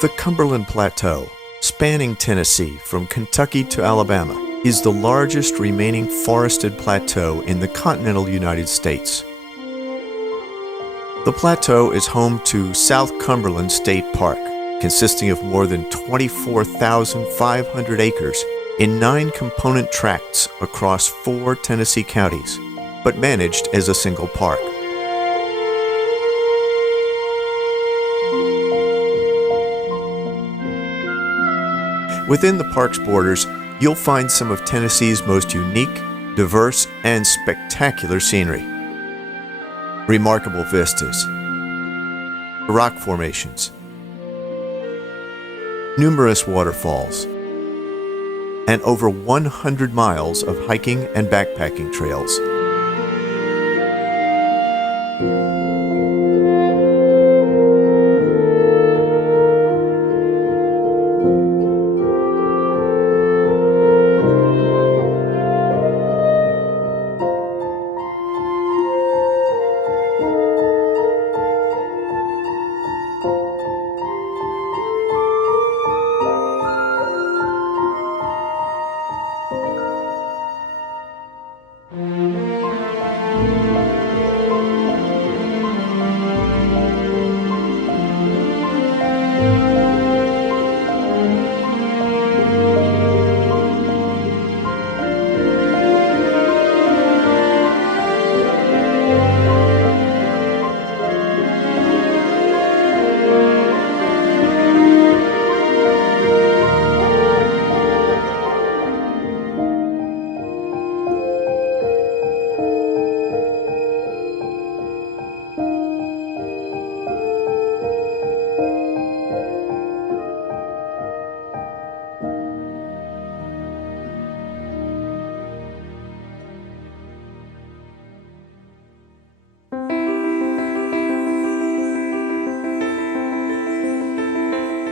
The Cumberland Plateau, spanning Tennessee from Kentucky to Alabama, is the largest remaining forested plateau in the continental United States. The plateau is home to South Cumberland State Park, consisting of more than 24,500 acres in 9 component tracts across 4 Tennessee counties, but managed as a single park. Within the park's borders, you'll find some of Tennessee's most unique, diverse, and spectacular scenery. Remarkable vistas, rock formations, numerous waterfalls, and over 100 miles of hiking and backpacking trails.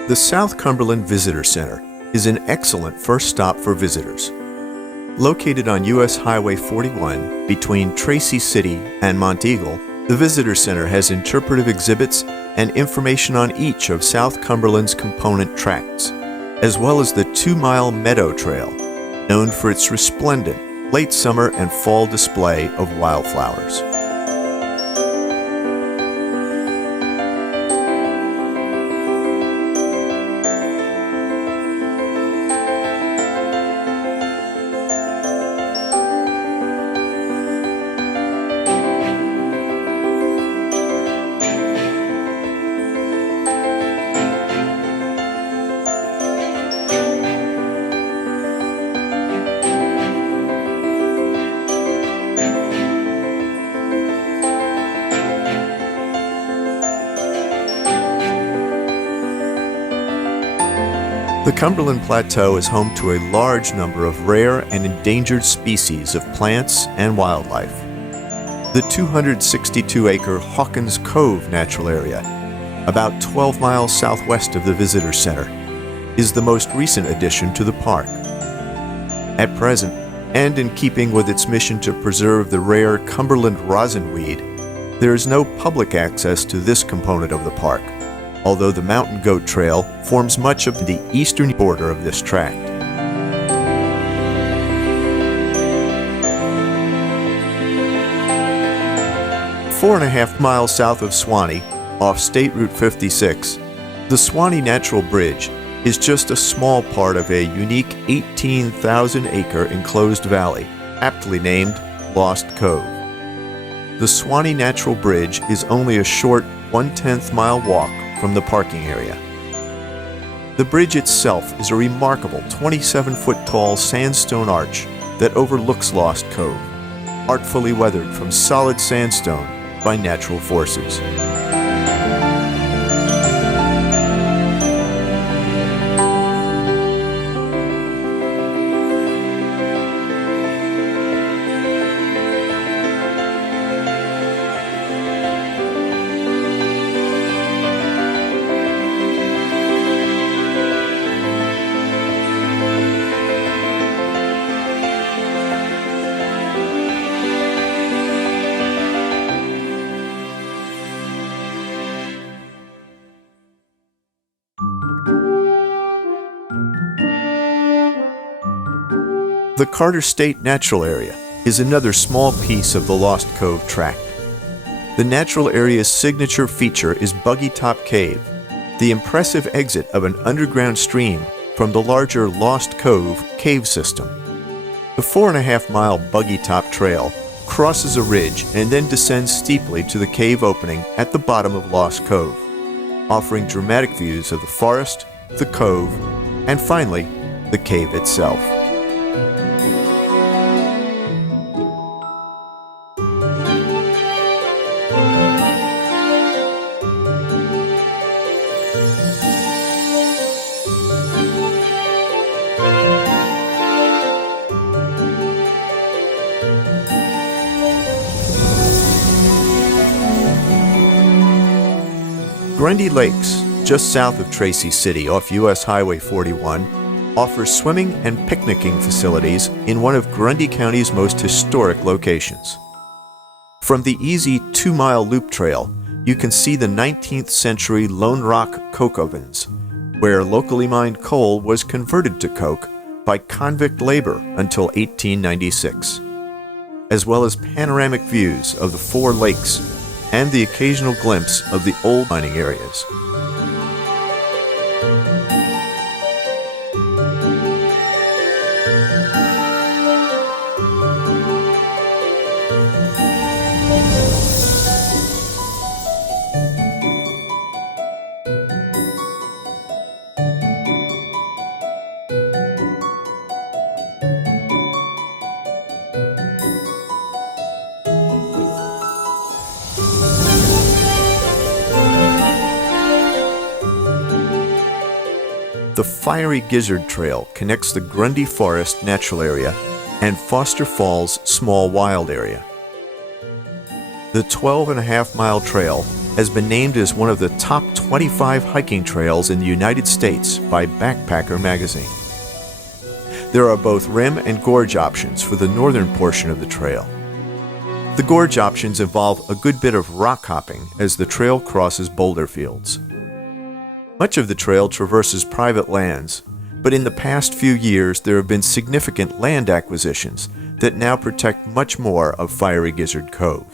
The South Cumberland Visitor Center is an excellent first stop for visitors. Located on U.S. Highway 41 between Tracy City and Monteagle, the Visitor Center has interpretive exhibits and information on each of South Cumberland's component tracts, as well as the 2-mile Meadow Trail, known for its resplendent late summer and fall display of wildflowers. The Cumberland Plateau is home to a large number of rare and endangered species of plants and wildlife. The 262-acre Hawkins Cove Natural Area, about 12 miles southwest of the Visitor Center, is the most recent addition to the park. At present, and in keeping with its mission to preserve the rare Cumberland rosinweed, there is no public access to this component of the park, although the Mountain Goat Trail forms much of the eastern border of this tract. 4.5 miles south of Suwanee, off State Route 56, the Suwanee Natural Bridge is just a small part of a unique 18,000-acre enclosed valley, aptly named Lost Cove. The Suwanee Natural Bridge is only a short 1/10 mile walk from the parking area. The bridge itself is a remarkable 27-foot-tall sandstone arch that overlooks Lost Cove, artfully weathered from solid sandstone by natural forces. The Carter State Natural Area is another small piece of the Lost Cove tract. The natural area's signature feature is Buggy Top Cave, the impressive exit of an underground stream from the larger Lost Cove cave system. The 4.5-mile Buggy Top Trail crosses a ridge and then descends steeply to the cave opening at the bottom of Lost Cove, offering dramatic views of the forest, the cove, and finally, the cave itself. Grundy Lakes, just south of Tracy City off U.S. Highway 41, offers swimming and picnicking facilities in one of Grundy County's most historic locations. From the easy 2-mile loop trail, you can see the 19th century Lone Rock coke ovens, where locally mined coal was converted to coke by convict labor until 1896, as well as panoramic views of the 4 lakes and the occasional glimpse of the old mining areas. The Fiery Gizzard Trail connects the Grundy Forest Natural Area and Foster Falls Small Wild Area. The 12.5-mile trail has been named as one of the top 25 hiking trails in the United States by Backpacker magazine. There are both rim and gorge options for the northern portion of the trail. The gorge options involve a good bit of rock hopping as the trail crosses boulder fields. Much of the trail traverses private lands, but in the past few years there have been significant land acquisitions that now protect much more of Fiery Gizzard Cove.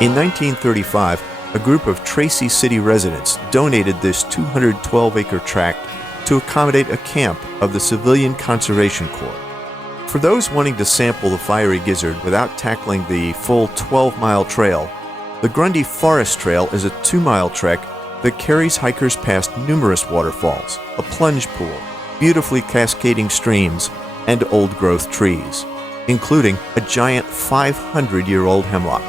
In 1935, a group of Tracy City residents donated this 212-acre tract to accommodate a camp of the Civilian Conservation Corps. For those wanting to sample the Fiery Gizzard without tackling the full 12-mile trail, the Grundy Forest Trail is a 2-mile trek that carries hikers past numerous waterfalls, a plunge pool, beautifully cascading streams, and old-growth trees, including a giant 500-year-old hemlock.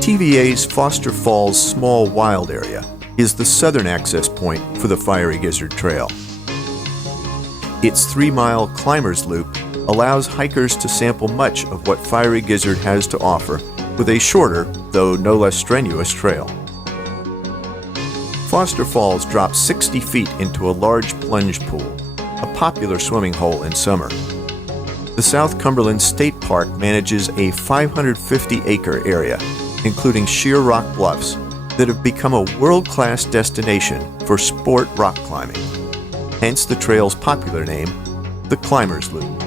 TVA's Foster Falls Small Wild Area is the southern access point for the Fiery Gizzard Trail. Its 3-mile Climbers Loop allows hikers to sample much of what Fiery Gizzard has to offer with a shorter, though no less strenuous trail. Foster Falls drops 60 feet into a large plunge pool, a popular swimming hole in summer. The South Cumberland State Park manages a 550-acre area, including sheer rock bluffs that have become a world-class destination for sport rock climbing, hence the trail's popular name, the Climbers Loop.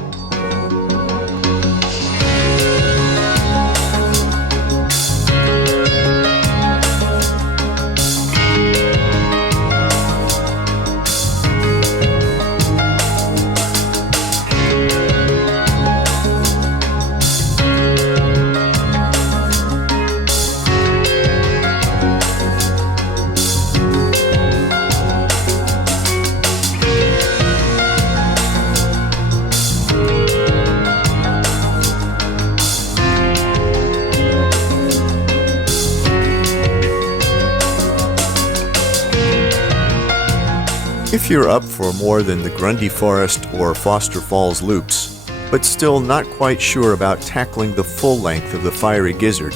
If you're up for more than the Grundy Forest or Foster Falls loops, but still not quite sure about tackling the full length of the Fiery Gizzard,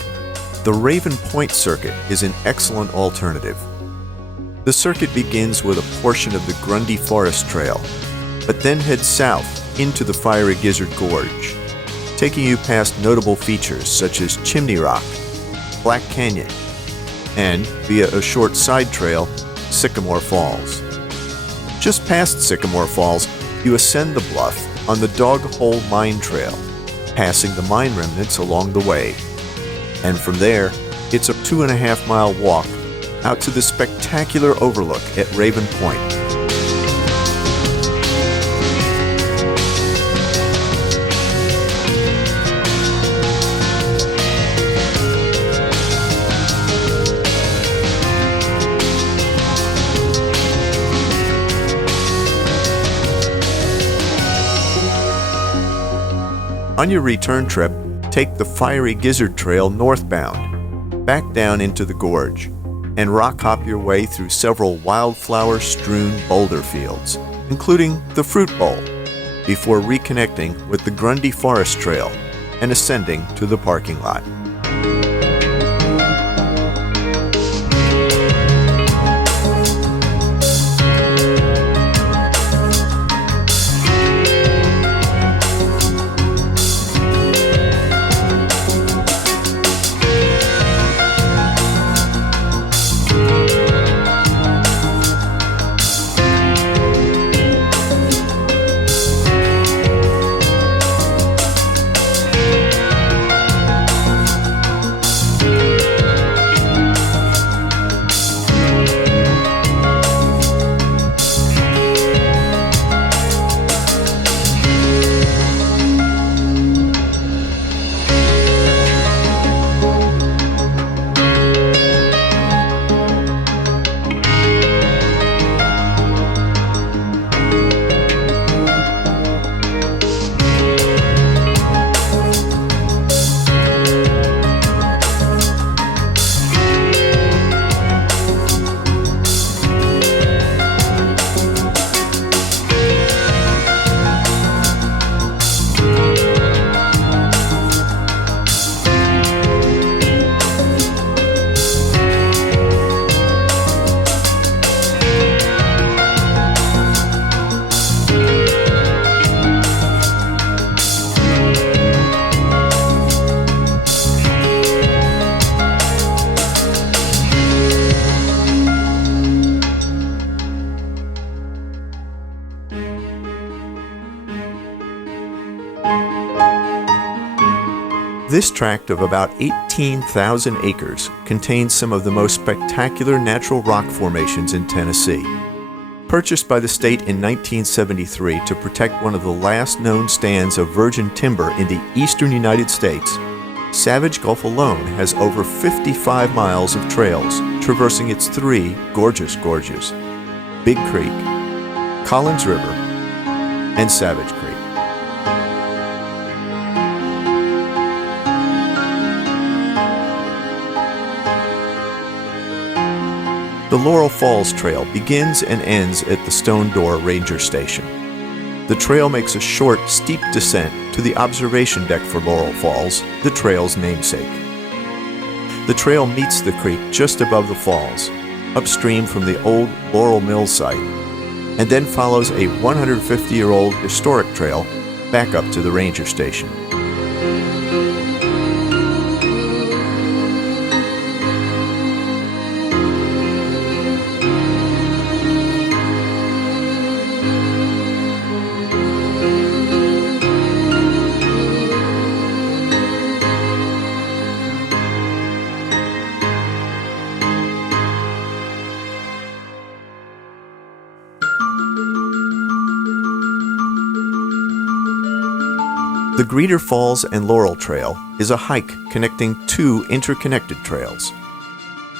the Raven Point Circuit is an excellent alternative. The circuit begins with a portion of the Grundy Forest Trail, but then heads south into the Fiery Gizzard Gorge, taking you past notable features such as Chimney Rock, Black Canyon, and, via a short side trail, Sycamore Falls. Just past Sycamore Falls, you ascend the bluff on the Dog Hole Mine Trail, passing the mine remnants along the way. And from there, it's a 2.5-mile walk out to the spectacular overlook at Raven Point. On your return trip, take the Fiery Gizzard Trail northbound, back down into the gorge, and rock hop your way through several wildflower-strewn boulder fields, including the Fruit Bowl, before reconnecting with the Grundy Forest Trail and ascending to the parking lot. This tract of about 18,000 acres contains some of the most spectacular natural rock formations in Tennessee. Purchased by the state in 1973 to protect one of the last known stands of virgin timber in the eastern United States, Savage Gulf alone has over 55 miles of trails traversing its three gorgeous gorges: Big Creek, Collins River, and Savage Creek. The Laurel Falls Trail begins and ends at the Stone Door Ranger Station. The trail makes a short, steep descent to the observation deck for Laurel Falls, the trail's namesake. The trail meets the creek just above the falls, upstream from the old Laurel Mill site, and then follows a 150-year-old historic trail back up to the ranger station. The Greeter Falls and Laurel Trail is a hike connecting two interconnected trails: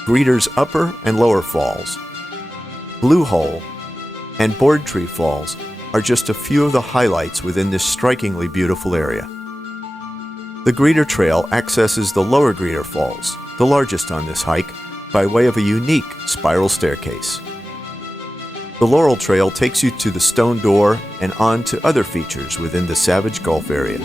Greeter's Upper and Lower Falls. Blue Hole and Board Tree Falls are just a few of the highlights within this strikingly beautiful area. The Greeter Trail accesses the Lower Greeter Falls, the largest on this hike, by way of a unique spiral staircase. The Laurel Trail takes you to the Stone Door and on to other features within the Savage Gulf area.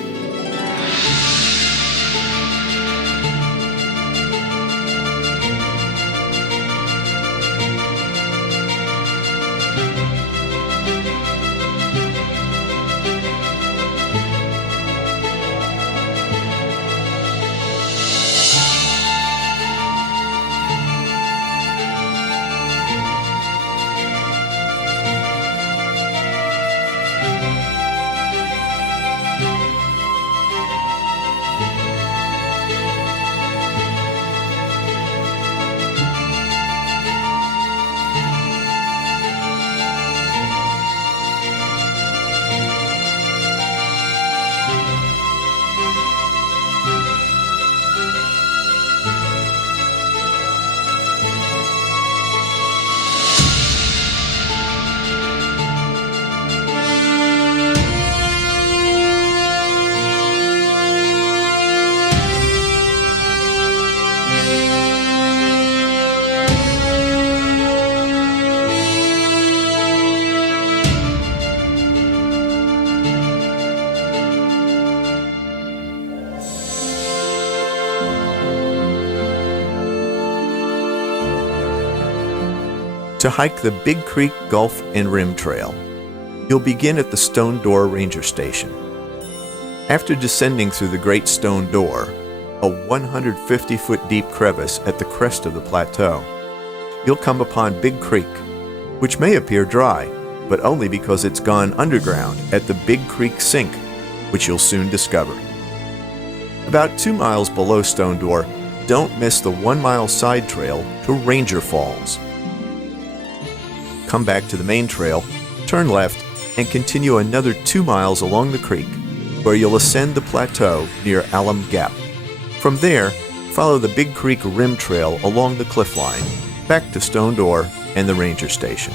To hike the Big Creek Gulf and Rim Trail, you'll begin at the Stone Door Ranger Station. After descending through the Great Stone Door, a 150-foot deep crevice at the crest of the plateau, you'll come upon Big Creek, which may appear dry, but only because it's gone underground at the Big Creek Sink, which you'll soon discover. About 2 miles below Stone Door, don't miss the 1-mile side trail to Ranger Falls. Come back to the main trail, turn left, and continue another 2 miles along the creek, where you'll ascend the plateau near Alum Gap. From there, follow the Big Creek Rim Trail along the cliff line, back to Stone Door and the ranger station.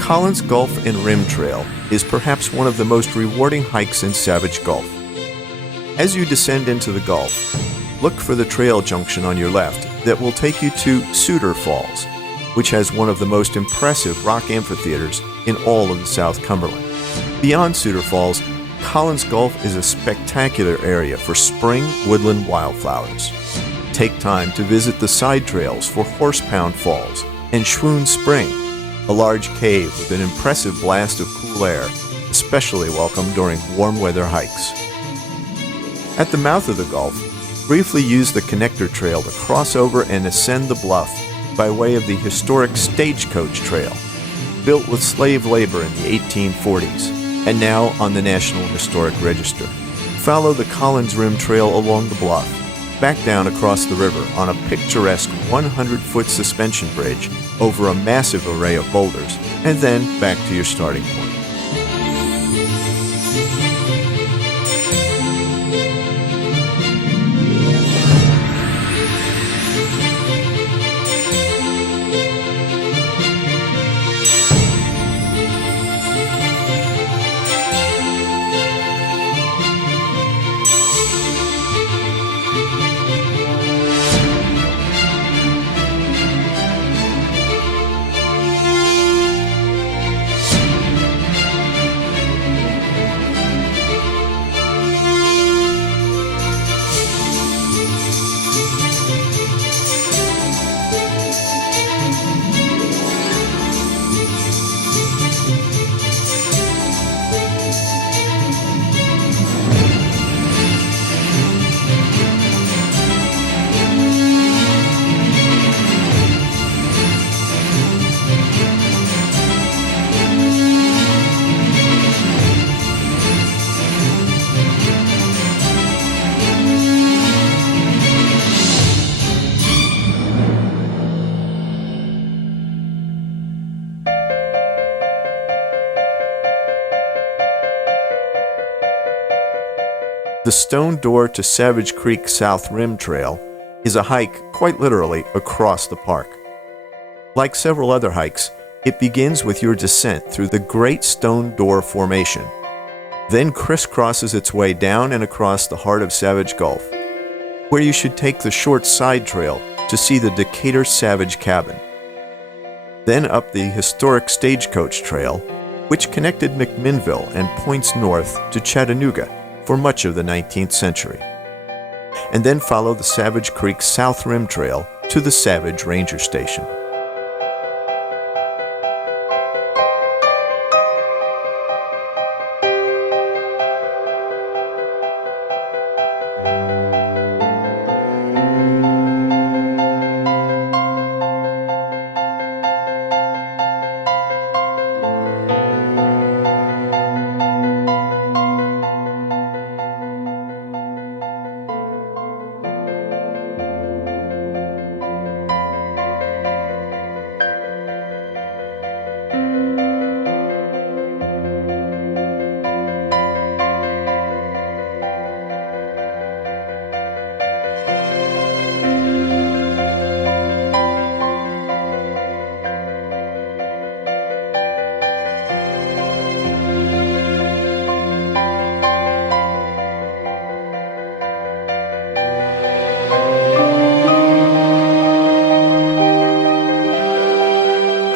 Collins Gulf and Rim Trail is perhaps one of the most rewarding hikes in Savage Gulf. As you descend into the Gulf, look for the trail junction on your left that will take you to Cedar Falls, which has one of the most impressive rock amphitheaters in all of the South Cumberland. Beyond Cedar Falls, Collins Gulf is a spectacular area for spring woodland wildflowers. Take time to visit the side trails for Horsepound Falls and Schwoon Spring, a large cave with an impressive blast of cool air, especially welcome during warm weather hikes. At the mouth of the Gulf, briefly use the connector trail to cross over and ascend the bluff by way of the historic Stagecoach Trail, built with slave labor in the 1840s and now on the National Historic Register. Follow the Collins Rim Trail along the bluff, back down across the river on a picturesque 100-foot suspension bridge over a massive array of boulders, and then back to your starting point. The Stone Door to Savage Creek South Rim Trail is a hike, quite literally, across the park. Like several other hikes, it begins with your descent through the Great Stone Door Formation, then crisscrosses its way down and across the heart of Savage Gulf, where you should take the short side trail to see the Decatur Savage Cabin. Then up the historic Stagecoach Trail, which connected McMinnville and points north to Chattanooga for much of the 19th century. And then follow the Savage Creek South Rim Trail to the Savage Ranger Station.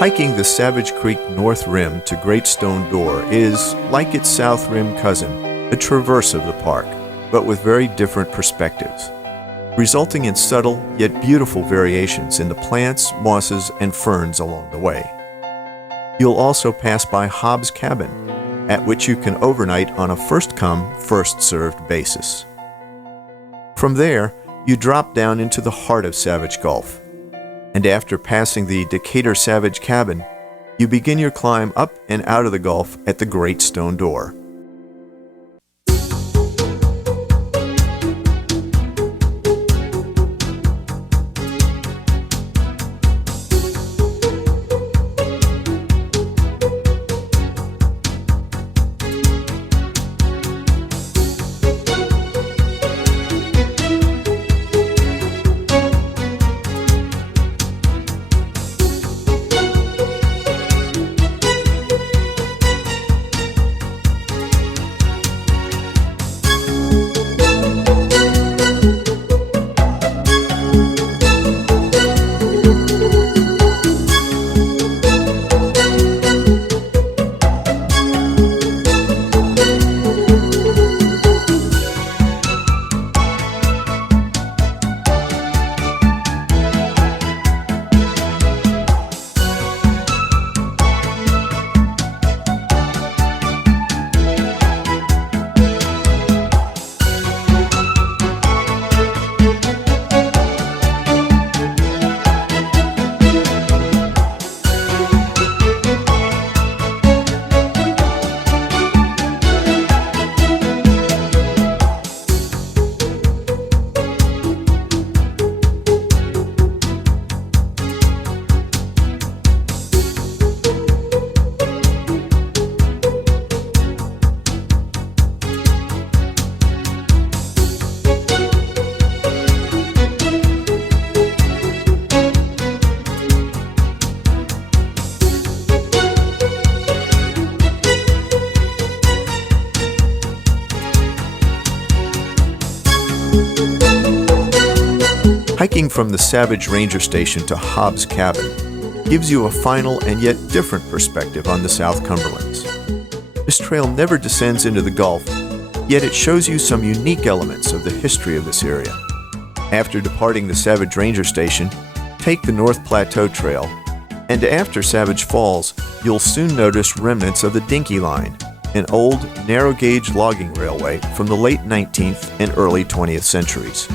Hiking the Savage Creek North Rim to Great Stone Door is, like its South Rim cousin, a traverse of the park, but with very different perspectives, resulting in subtle yet beautiful variations in the plants, mosses, and ferns along the way. You'll also pass by Hobbs Cabin, at which you can overnight on a first-come, first-served basis. From there, you drop down into the heart of Savage Gulf, and after passing the Decatur Savage Cabin, you begin your climb up and out of the Gulf at the Great Stone Door. Hiking from the Savage Ranger Station to Hobbs Cabin gives you a final and yet different perspective on the South Cumberlands. This trail never descends into the Gulf, yet it shows you some unique elements of the history of this area. After departing the Savage Ranger Station, take the North Plateau Trail, and after Savage Falls, you'll soon notice remnants of the Dinky Line, an old, narrow-gauge logging railway from the late 19th and early 20th centuries.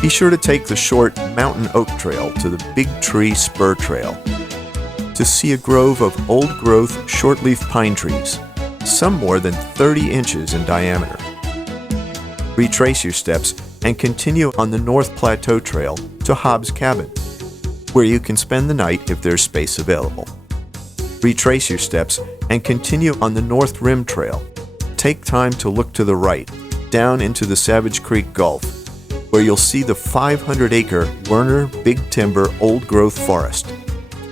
Be sure to take the short Mountain Oak Trail to the Big Tree Spur Trail to see a grove of old-growth shortleaf pine trees, some more than 30 inches in diameter. Retrace your steps and continue on the North Plateau Trail to Hobbs Cabin, where you can spend the night if there's space available. Retrace your steps and continue on the North Rim Trail. Take time to look to the right, down into the Savage Creek Gulf, where you'll see the 500-acre Werner Big Timber old-growth forest,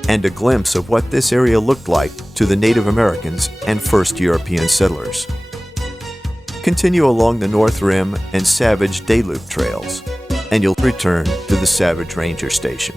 and a glimpse of what this area looked like to the Native Americans and first European settlers. Continue along the North Rim and Savage Day Loop trails, and you'll return to the Savage Ranger Station.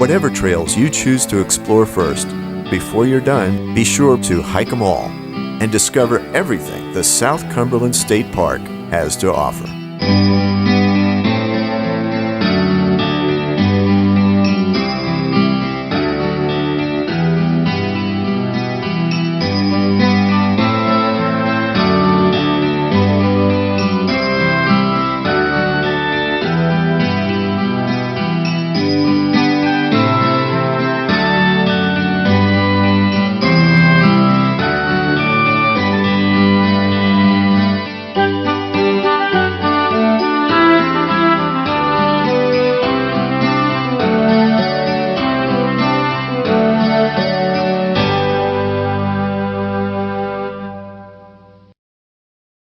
Whatever trails you choose to explore first, before you're done, be sure to hike them all and discover everything the South Cumberland State Park has to offer.